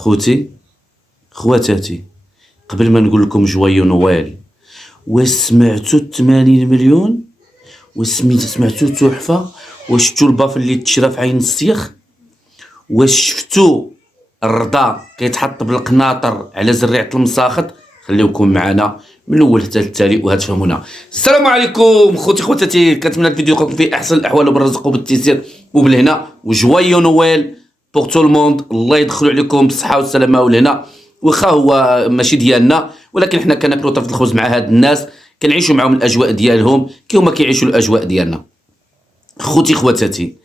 خوتي خواتاتي، قبل ما نقول لكم جويو نويل، واش سمعتو 80 مليون؟ واش سمعتو تحفه؟ واش شفتو البافل اللي تشرى في عين السيخ؟ واش شفتو الرضا كيتحط بالقناطر على زريعه المساخط؟ خليوكم معنا من الاول حتى التالي وهتفهمونا. السلام عليكم خوتي خواتاتي، كنتمنى الفيديو يكون في احسن الاحوال وبالرزق وبالتيسير وبالهنا وجويو نويل بوغ تو الموند. الله يدخلوا عليكم بالصحه والسلامه والهنا، واخا هو ماشي ديالنا ولكن حنا كناكلوا طرف الخبز مع هاد الناس، كنعيشوا معاهم الاجواء ديالهم كي هما كيعيشوا الاجواء ديالنا. خوتي خواتاتي،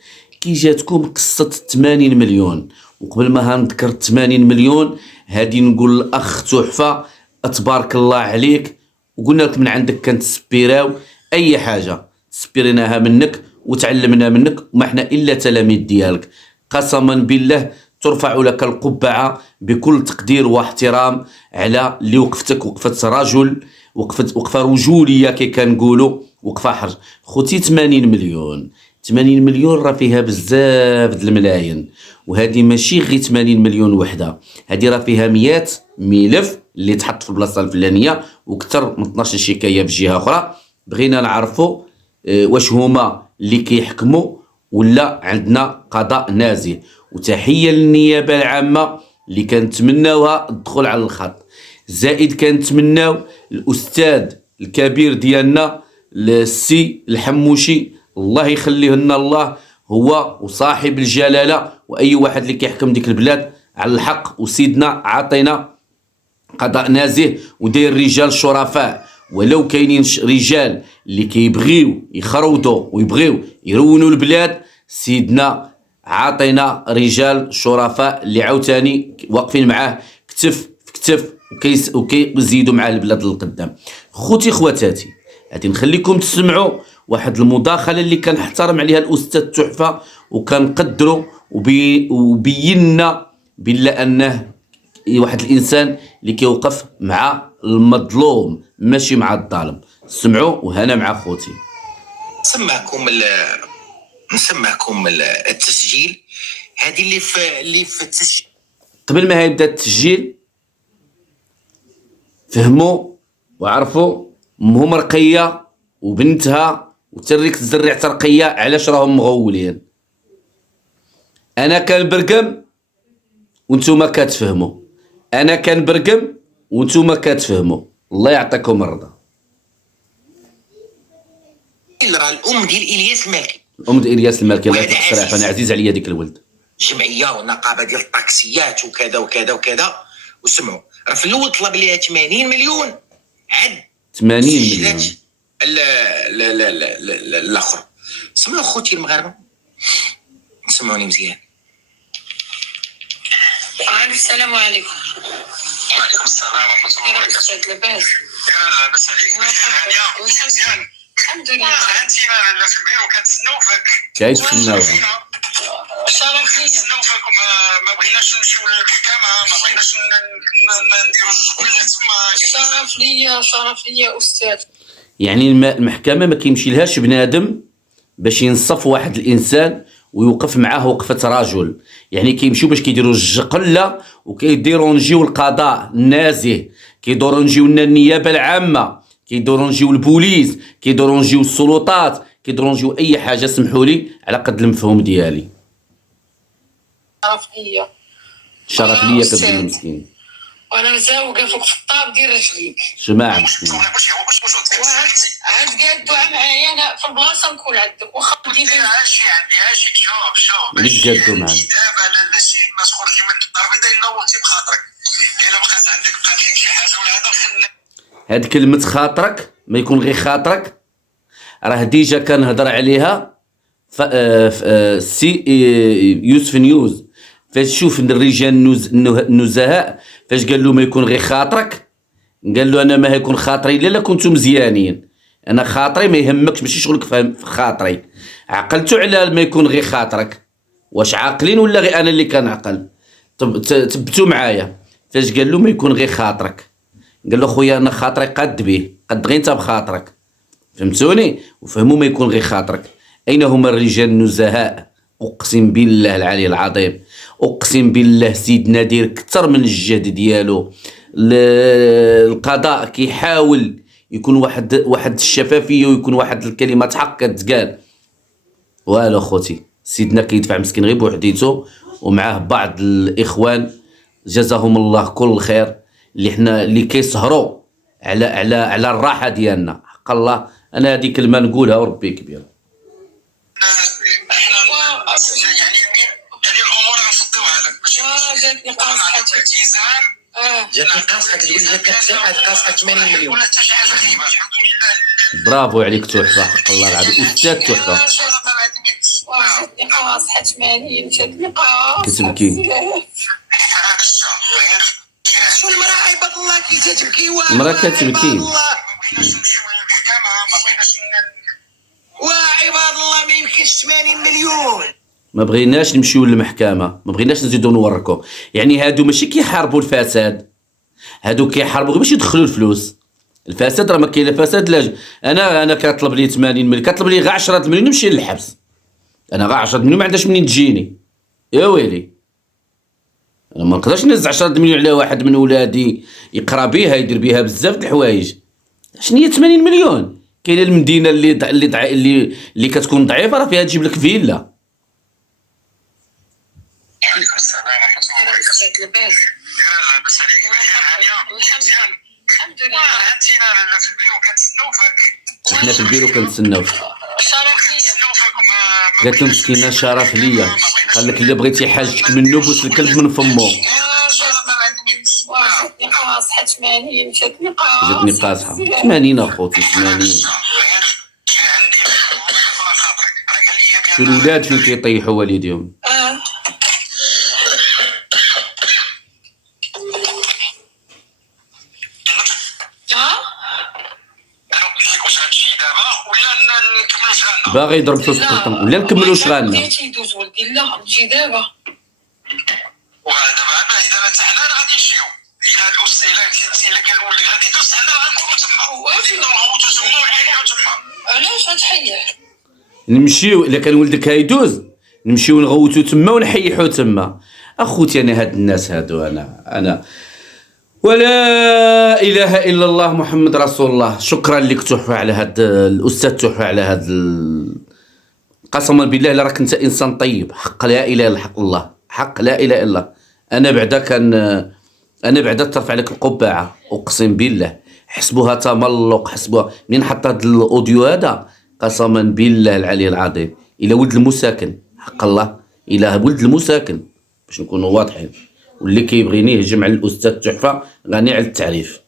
كي جاتكم قصه 80 مليون، وقبل ما هنذكر 80 مليون هادي نقول الاخ تحفه تبارك الله عليك، وقلنا لك من عندك كنتسبيراو اي حاجه تسبيريناها منك وتعلمنا منك، وما حنا الا تلاميذ ديالك. قسما بالله ترفع لك القبعه بكل تقدير واحترام على اللي وقفتك وقفه رجل، وقفه رجوليه كي كنقولوا، وقفه حرج. خوتي 80 مليون، 80 مليون راه فيها بزاف د الملايين، وهذه ماشي غير 80 مليون وحده، هذه راه فيها 100 ملف اللي تحط في البلاصه الفلانيه، وكثر من 12 شكايه في جهه اخرى. بغينا نعرفوا واش هما اللي كيحكموا ولا عندنا قضاء نازيه. وتحيه للنيابه العامه اللي كنتمناوها الدخول على الخط، زائد كنتمناو الاستاذ الكبير ديالنا السي الحموشي، الله يخليه لنا الله، هو وصاحب الجلاله واي واحد اللي كيحكم ديك البلاد على الحق. وسيدنا عطينا قضاء نازيه وداير رجال شرفاء، ولو كاينين رجال اللي كيبغيو يخرودوا ويبغيو يرونوا البلاد، سيدنا عاطينا رجال شرفاء اللي عاوتاني واقفين معاه كتف في كتف وكيزيدوا معاه البلاد للقدام. خوتي خواتاتي، غادي نخليكم تسمعوا واحد المداخله اللي كنحترم عليها الاستاذ تحفه وكنقدروا، وبينا بالله انه واحد الانسان اللي كيوقف مع المظلوم ماشي مع الظالم. سمعوا وهنا مع خوتي. نسمعكم التسجيل، هذه اللي في التسجيل. قبل ما يبدا التسجيل فهموا وعرفوا امهم رقيه وبنتها وتريك الزريعه رقيه علاش راهم مغولين. انا كنبرقم وانتوما كتفهموا، انا كنبرقم وانتوما كتفهموا. الله يعطيكم الرضا. راه الام ديال الياس المالكي، الام ديال الياس المالكي، الله يعطيك الصراحه، انا عزيز عليا ديك الولد. جمعيه ونقابه ديال الطاكسيات وكذا وكذا وكذا. وسمعوا، راه في الاول طلب ليها 80 مليون، عاد 80 مليون الاخر. سمعوا خوتي المغاربه، سمعوني مزيان. السلام عليكم. وعليكم السلام ورحمة الله وبركاته. أستاذ لاباس؟ لاباس عليك؟ بخير مزيان؟ الحمد لله. أنت لا في البيرو كنتسناو فيك. كيتسناوها. شرف ليا. كنتسناو فيك، ما بغيناش نمشيو للمحكمة، ما بغيناش نديرو الشكل تما. شرف ليا أستاذ. يعني المحكمه ما كيمشي لهاش بنادم باش ينصف واحد الانسان ويوقف معاه وقفه رجل، يعني كيمشيو باش كيديروا الجقله وكيديرونجيو القضاء النازيه، كيديرونجيو لنا النيابه العامه، كيديرونجيو البوليس، كيديرونجيو السلطات، كيديرونجيو اي حاجه. سمحوا لي على قد المفهوم ديالي. شرف ليا. شرف ليا كبد المسكين، وانا مزوقه فوق في الطاب ديال رجليك. جماعه مسكين. وعاد قادوها معايا انا في البلاصه نكون عندك واخا ندير عاشي شوف اللي قادو معاك دابا لا شي ما تخرجي من الدار البيضاء الا وانت بخاطرك. الا بقات عندك بقات لك شي حاجه ولا هذا خلنا. هاد كلمه خاطرك ما يكون غير خاطرك، راه ديجا كنهضر عليها سي يوسف نيوز فاش شوف الرجال النزهاء، فاش قال له ما يكون غير خاطرك، قال له انا ما يكون خاطري الا كنتو مزيانين، انا خاطري ما يهمكش، ماشي شغلك في خاطري. عقلتو على ما يكون غير خاطرك، واش عاقلين ولا غير انا اللي كنعقل؟ تبتو معايا فاش قال له ما يكون غير خاطرك، قال له خويا انا خاطري قد به، قد غير انت بخاطرك. فهمتوني؟ وفهموا ما يكون غير خاطرك. اين هما الرجال النزهاء؟ اقسم بالله العلي العظيم، اقسم بالله سيدنا داير اكثر من الجهد ديالو. القضاء كيحاول يكون واحد الشفافيه ويكون واحد الكلمات حق كتقال. والو خوتي سيدنا كيدفع مسكين غير بوحديته ومعاه بعض الاخوان جزاهم الله كل خير اللي كيسهروا على الراحه ديالنا. حق الله انا هذه كلمه نقولها وربي كبير. يعني الامور غنفضيوها لك ماشي جاتني قاصحه التزام. جاتني قاصحه كتقول لي جاتك ساعه قاصحه 80 مليون. ولا حتى شي حاجه خايبه الحمد لله. برافو عليك تحفه حق الله العظيم استاذ تحفه. جاتني قاصحه 80 جاتني قاصحه كتبكي شو المراه عيبه الله كي تتبكي المراه كتبكي. وعباد الله ما يمكنش 80 مليون. ما بغيناش نمشيو للمحكمه، ما بغيناش نزيدو نوركو. يعني هادو ماشي كيحاربوا الفساد، هادو كيحاربوا غير باش يدخلوا الفلوس. الفساد راه ما كاين لا فساد لا انا كطلب لي 80 مليون، كطلب لي غير 10 مليون نمشي للحبس. انا غير 10 مليون ما عندهاش منين تجيني يا ويلي. انا ما نقدرش نهز 10 مليون على واحد من ولادي يقرا بيها يدير بيها بزاف د الحوايج. شنو هي 80 مليون؟ كاينه المدينه اللي كتكون ضعيفه راه فيها تجيب لك فيلا. وعليكم السلام ورحمه الله وبركاته. لاباس عليك بخير هانيه؟ مزيان الحمد لله. عرفتينا في البيرو كنتسناو فيك. حنا في البيرو كنتسناو فيك. شرف ليا. قالت له مسكينه شرف ليا. قال لك الا بغيتي حاجتك منه بوس الكلب من فمو. جاتني قاصحه 80 جاتني قاصحه 80 اخوتي 80. شو الولاد فين كيطيحوا والديهم. باغي يضرب في السلطان ولا نكملوا شغالنا. بغيتي يدوز ولدي لا نجي دابا. ودابا اذا حنا غادي نمشيو الى الاستاذ الا قال ولدك غادي يدوز حنا غنكونوا تما غادي نغوتوا تما ونحيوا تما. علاش غتحيح؟ نمشيو الا كان ولدك هيدوز نمشيو نغوتو تما ونحيحو تما. اخوتي انا هاد الناس هادو انا ولا اله الا الله محمد رسول الله. شكرا لك تحفه على هاد الاستاذ تحفه على هاد قسما بالله الا راك انت انسان طيب. حق لا اله الا الله حق لا اله الا الله. انا بعدا ترفع لك القبعه اقسم بالله. حسبوها تملق حسبوها منين حط هاد الاوديو هذا قسما بالله العلي العظيم الى ولد المساكن. حق الله الى ولد المساكن باش نكونوا واضحين. واللي كيبغيني يهجم على الاستاذ تحفه غني على التعريف.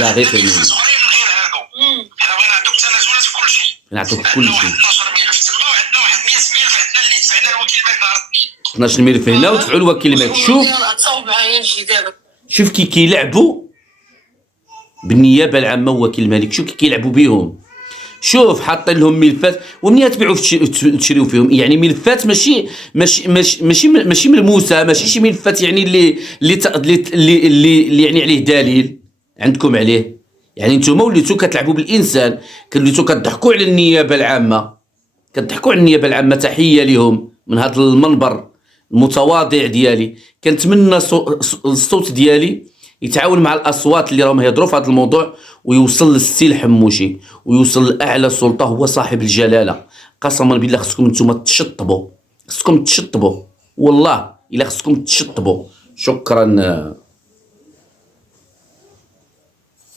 لا غير فهميني. حنا بغينا نعطوك تنازلات في كل شيء. نعطوك كل شيء. 12000 في تما وعندنا واحد 100,000 عندنا اللي دفعنا الوكيل المالي نهار الاثنين. 12 ملف هنا ودفعوا الوكيل المالي. تصاوب معايا نجي دابا. شوف كي كيلعبوا بالنيابه العامه ووكيل الملك. شوف كي كيلعبوا بهم. شوف حاطين لهم ملفات ومنين تبيعوا تشريو فيهم. يعني ملفات ماشي ملموسه ماشي شي ملفات يعني اللي يعني عليه دليل عندكم عليه. يعني نتوما وليتو كتلعبوا بالانسان وليتو كتضحكوا على النيابه العامه كتضحكوا على النيابه العامه. تحيه لهم من هذا المنبر المتواضع ديالي. كنتمنى الصوت ديالي يتعاون مع الاصوات اللي راهم يهضروا في هذا الموضوع ويوصل للسي الحموشي ويوصل لاعلى سلطه هو صاحب الجلاله. قسما بالله خصكم نتوما تشطبوا خصكم تشطبوا والله الا خصكم تشطبوا. شكرا.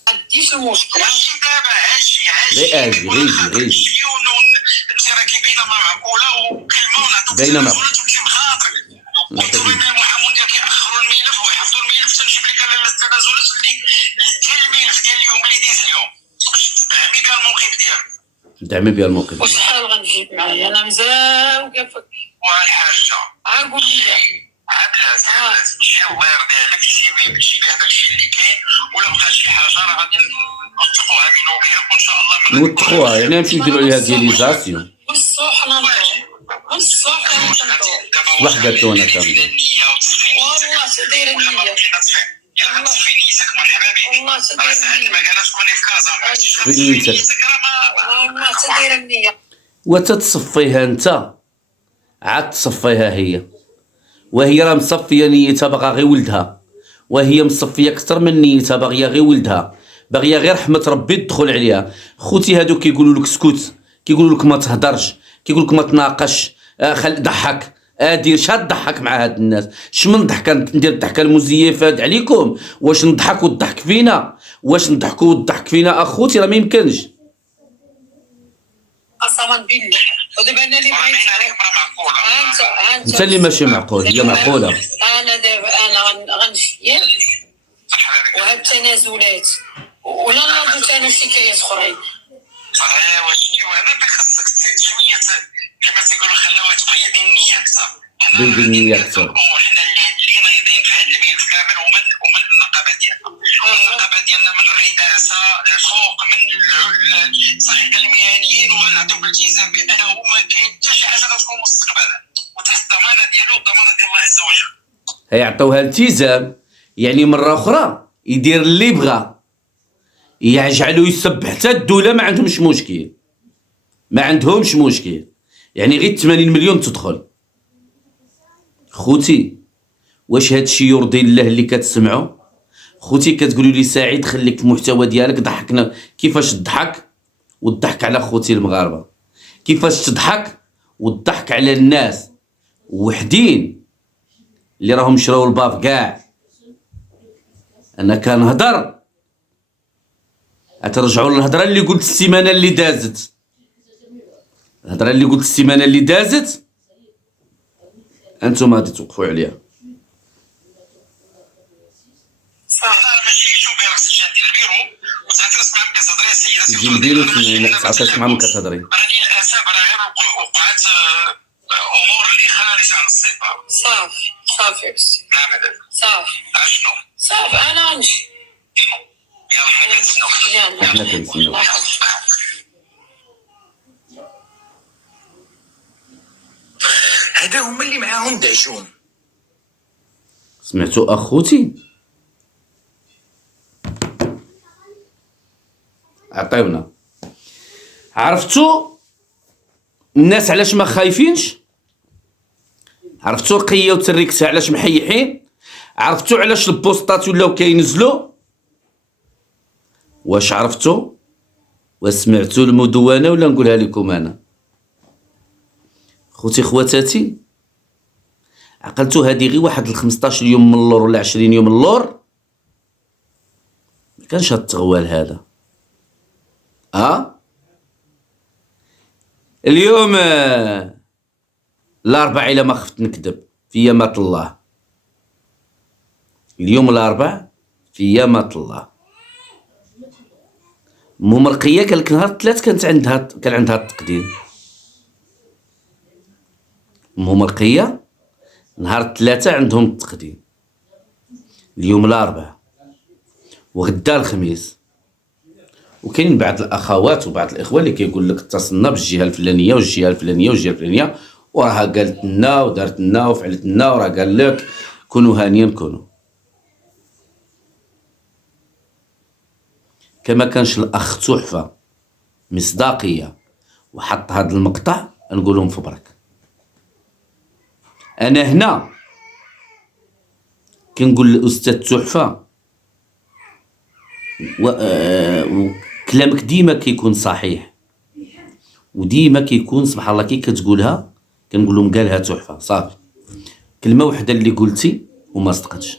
عنديش المشكل. ماشي دابا غير اجي انت راكي باينه معقوله وكلمه ونعطوك باينه تنازلات وتمشي بخاطرك. وانتم المحامون ديالك كيأخروا الملف ويحفظوا الملف تنجيب لك التنازلات اللي ديال الملف ديال اليوم اللي دايز اليوم باش تدعمي بها الموقف ديالك. دعمي بها الموقف. وشحال غنجيب معايا انا مزاوقه فيك. والحاجه عقول لي عبلات شي الله يرضي عليك جيبي هذاك الشيء اللي كاين ولا بقى شي حاجه راه غادي نوثقوها بيني وبينك وان شاء الله نوثقوها. يعني نمشيو نديرو عليها دياليزاسيون. والصبح ننضو والصبح ننضو. صباح قالت له انا كامل والله تدير النية. يلا غتصفي نيتك مرحبا بك. والله تدير ساعات النية. ما كانش تكوني في كازا ما عرفتيش صفي نيتك. والله تدير النية. وتتصفيها انت عاد تصفيها هي، وهي راه مصفيه نيتها باغا غير ولدها، وهي مصفيه اكثر من نيتها باغيه غير ولدها، باغيه غير رحمه ربي تدخل عليها. خوتي هادو كيقولوا لك اسكت، كيقولوا لك ما تهدرش، كيقولوا لك ما تناقش، ضحك، دير شاد ضحك مع هاد الناس. شمن ضحكه ندير؟ الضحكه المزيفه عليكم؟ واش نضحك وتضحك فينا؟ واش نضحكوا وتضحك فينا اخوتي؟ راه ما يمكنش. قسما بالله. ودابا انا اللي باين بغيت عليك برا معقوله. انت اللي ماشي معقول، هي معقوله. انا دابا غنجي وهاد التنازلات ولا ناضوا ثاني شكايات اخرين. ايوا شتي، وهنا خاصك شويه كما تيقولوا خلوها تقيد النيه اكثر. بيد النيه اكثر. وحنا اللي نايضين في هذا الملف كامل ومن النقابه ديالنا. النقابه ديالنا من الرئاسه للفوق، من صحيح المهنيين، ونعطيو بالالتزام بانه ما كاين حتى شي حاجه غتكون مستقبلا، وتحت الضمانه ديالو والضمانه ديال الله عز وجل. هيعطيوها التزام، يعني مره اخرى يدير اللي بغا، يجعلوا يسب حتى الدوله، ما عندهمش مشكل، ما عندهمش مشكل، يعني غير 80 مليون تدخل. خوتي واش هادشي يرضي الله اللي كتسمعوا؟ خوتي كتقولوا لي سعيد خليك في المحتوى ديالك، ضحكنا. كيفاش تضحك وتضحك على خوتي المغاربه؟ كيفاش تضحك وتضحك على الناس وحدين اللي راهم شراو الباف كاع؟ انا كنهضر، اترجعوا للهضره اللي قلت السيمانه اللي دازت. الهضره اللي قلت السيمانه اللي دازت انتم غادي توقفوا عليها. ماشي شوفي راك شادي البيرو وتعترس مع كتهضري السيده تجي البيرو تعطيك مع من كتهضري. راه للاسف راه غير وقعت امور اللي خارجه عن السيطره. صافي بس لا مدام صافي اشنو صافي انا غنمشي. يلا حنا كنتسناوك. يلا حنا كنتسناوك. هذا هما اللي معاهم دعشون. سمعتوا اخوتي؟ عطيونا. عرفتوا الناس علاش ما خايفينش؟ عرفتوا رقيه وتريكسه علاش محيحين؟ عرفتوا علاش البوسطات ولاو كينزلوا؟ واش عرفتوا؟ وسمعتوا المدونه ولا نقولها لكم انا؟ خوتي خواتاتي، عقلتوا هذه غير واحد 15 يوم من اللور ولا 20 يوم من اللور ما كانش هاد التغوال هذا. اليوم الاربع الا ما خفت نكذب في يامات الله، اليوم الاربع في يامات الله. مرقيه قال لك نهار الثلاث كان عندها التقديم. مرقيه نهار الثلاثه عندهم التقديم، اليوم الاربع وغدا الخميس. وكاين بعض الاخوات وبعض الاخوه اللي كيقول لك اتصلنا بالجهه الفلانيه والجهه الفلانيه والجهه الفلانيه وراها قالت لنا ودارت لنا وفعلت لنا، وراه قال لك كونوا هانيين كونوا. كما كانش الاخ تحفه مصداقيه وحط هذا المقطع نقول لهم فبرك. انا هنا كنقول للاستاذ تحفه وكلامك ديما كيكون صحيح، وديما كيكون سبحان الله كي كتقولها كنقول لهم قالها تحفه صافي. كلمه وحده اللي قلتي وما صدقتش،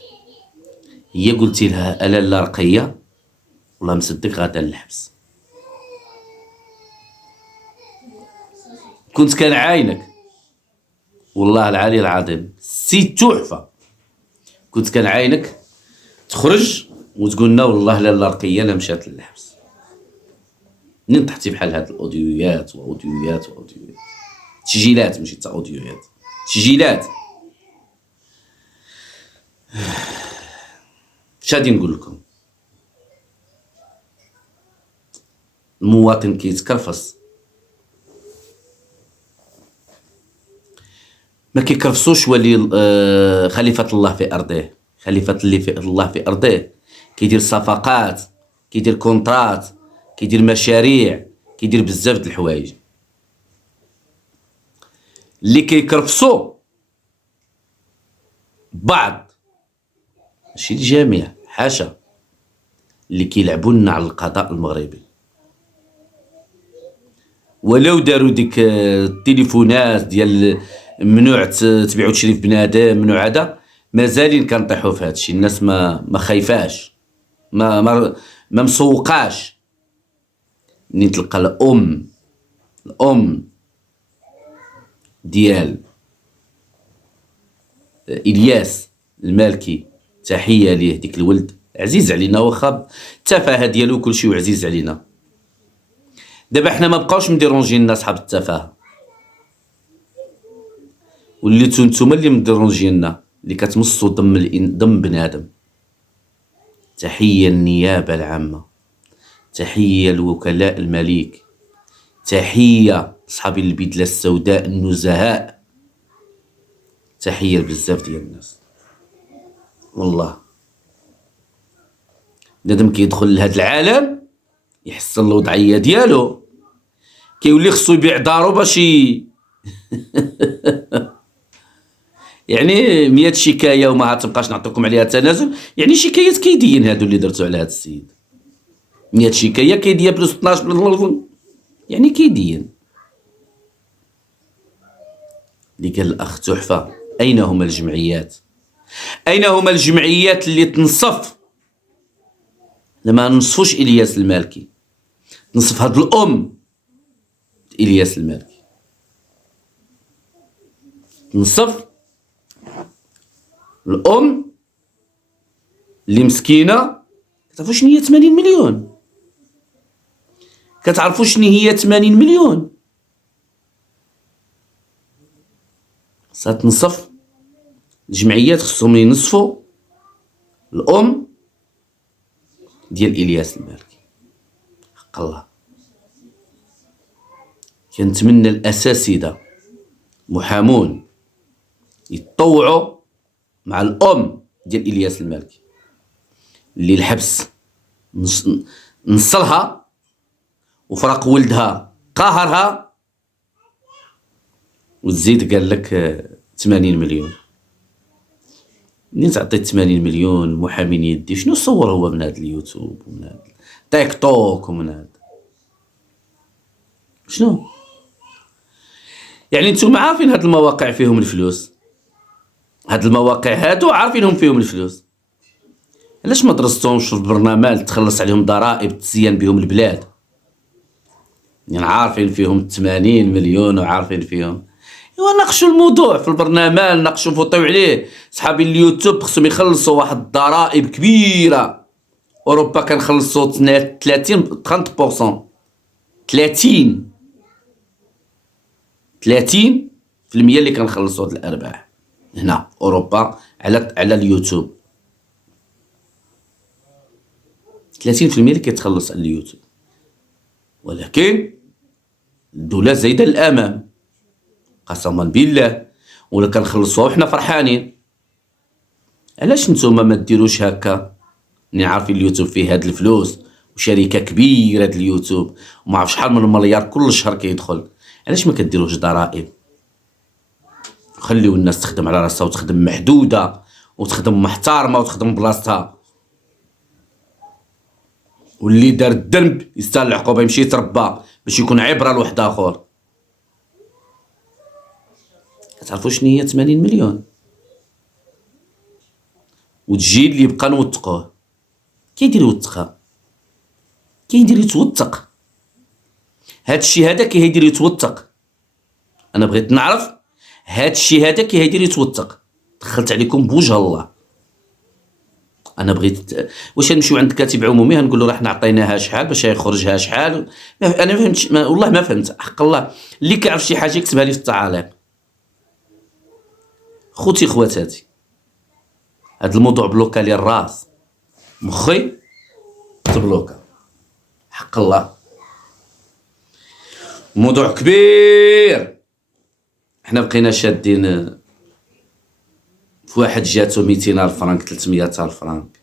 هي قلتي لها الا لا رقيه والله مصدق غادا للحبس. كنت كنعاينك والله العلي العظيم سي تحفه، كنت كنعاينك تخرج وتقولنا والله لا رقيه لا مشات للحبس. منين طحتي بحال هاد الاوديويات واوديويات تسجيلات، ماشي تا اوديويات، تسجيلات. شادي نقول لكم المواطن كيتكرفص، ما كيكرفصوش ولي خليفة الله في أرضه. خليفة الله في أرضه كيدير صفقات، كيدير كونطرات، كيدير مشاريع، كيدير بزاف د الحوايج. اللي كيكرفصوا بعض، ماشي الجميع، حاشا، اللي كيلعبوا لنا على القضاء المغربي. ولو داروا ديك التليفونات ديال ممنوع تبيع وتشري في بنادم، ممنوع هذا، مازالين كنطيحوا في هادشي. الناس ما خايفاش، ما مسوقاش. منين تلقى الام ديال الياس المالكي، تحيه ليه، ديك الولد عزيز علينا، واخا التفاهه ديالو كلشي وعزيز علينا. دابا حنا ما بقاوش مديرونجينا صحاب التفاهه، وليتو نتوما اللي مديرونجينا، اللي كتمصوا دم بنادم. تحيه للنيابه العامه، تحيه لوكلاء الملك، تحيه صحابي البدله السوداء النزهاء، تحيه لبزاف ديال الناس. والله بنادم كيدخل لهاد العالم يحسن الوضعيه ديالو، كيولي خصو يبيع دارو باش يعني 100 شكايه وما تبقاش نعطيكم عليها تنازل. يعني شكايات كيدين هادو اللي درتو على هاد السيد، 100 شكايه كيدين بلوس 12 يعني كيدين. اللي قال الاخ تحفه، اين هما الجمعيات؟ اين هما الجمعيات اللي تنصف؟ لما نصفوش الياس المالكي، نصف هاد الام الياس المالكي، نصف الام اللي مسكينه. كتعرفوا شنو هي 80 مليون؟ كتعرفوا شنو هي 80 مليون؟ تنصف الجمعيات، خصهم ينصفوا الام ديال الياس المالكي. حق الله كنتمنى الاساتذه محامون يتطوعوا مع الام ديال الياس المالكي اللي الحبس نصلها وفرق ولدها قاهرها، وتزيد قال لك 80 مليون. منين تعطي 80 مليون محامين يدي؟ شنو صور هو من هذا اليوتيوب ومن هذا تيك توك ومن هذا؟ شنو يعني؟ نتوما عارفين هاد المواقع فيهم الفلوس، هاد المواقع هادو عارفينهم فيهم الفلوس. علاش ما درستهمش في البرنامج تخلص عليهم ضرائب تزين بهم البلاد؟ يعني عارفين فيهم 80 مليون وعارفين فيهم. ايوا ناقشوا الموضوع في البرنامج، ناقشوا نفوطيو عليه. صحابي اليوتيوب خصهم يخلصوا واحد الضرائب كبيره. اوروبا كنخلصوا 30 30%، 30% اللي كنخلصوا هاد الارباح هنا اوروبا على اليوتيوب. 30% اللي كيتخلص على اليوتيوب، ولكن الدوله زايده للامام قسما بالله، ولا كنخلصوها وحنا فرحانين. علاش نتوما ما ديروش هكا؟ ملي عارفين اليوتيوب فيه هاد الفلوس وشركه كبيره هاد اليوتيوب وما عرف شحال من مليار كل شهر كيدخل، علاش ما كديروش ضرائب؟ خليو الناس تخدم على راسها وتخدم محدوده وتخدم محترمه وتخدم بلاصتها. واللي دار الذنب يستاهل العقوبه، يمشي يتربى باش يكون عبره لواحد اخر. كتعرفوا شنو هي 80 مليون؟ وتجي اللي يبقى نوثقوه كيدير يوثقها، كيدير يتوثق. هادشي هذا كيدير يتوثق. انا بغيت نعرف هادشي هذا كيدير يتوثق. دخلت عليكم بوجه الله. انا بغيت واش نمشيو عند كاتب عمومي نقول له راه حنا عطيناها شحال باش يخرجها شحال؟ انا ما فهمتش، والله ما فهمت. حق الله اللي كيعرف شي حاجه يكتبها لي في التعاليق. خوتي خواتاتي، هاد الموضوع بلوكا لي الراس، مخي تبلوكا. حق الله موضوع كبير. حنا بقينا شادين في واحد جاتو 200,000 فرانك 300,000 فرانك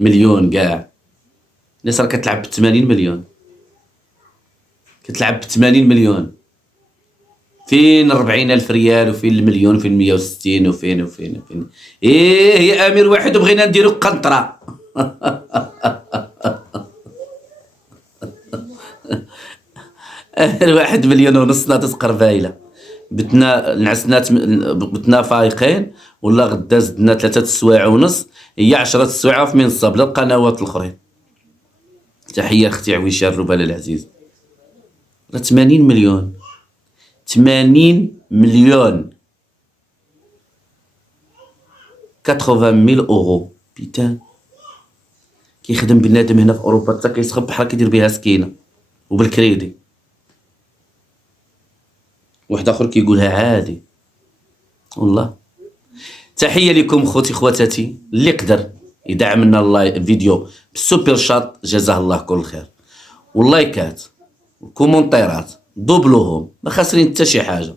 مليون كاع. الناس راه كتلعب ب 80 مليون، كتلعب ب 80 مليون فين 40,000 ريال وفين المليون وفين 160 وفين ايه يا امير واحد وبغينا نديرو قنطره. واحد 1,500,000 ناقص قربايله، بتنا نعسنات بتنا فايقين، ولا غدا زدنا 3 السوايع ونص، هي 10 السوايع في منصه بلا القنوات الاخرين. تحيه اختي عويشه الربال العزيز. راه 80 مليون 80 مليون 80,000 اورو. بيتان كيخدم بنادم هنا في اوروبا حتى كيسخب بحال كيدير بها سكينه وبالكريدي، واحد اخر كيقولها عادي والله. تحيه لكم خوتي خواتاتي، اللي قدر يدعم لنا الفيديو بالسوبر شات جزاه الله كل خير، واللايكات والكومونتيرات دوبلوهم، ما خاسرين حتى شي حاجه.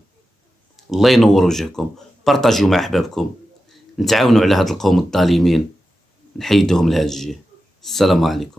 الله ينور وجهكم، بارطاجيو مع احبابكم، نتعاونوا على هاد القوم الظالمين، نحيدوهم لهاد الجهه. السلام عليكم.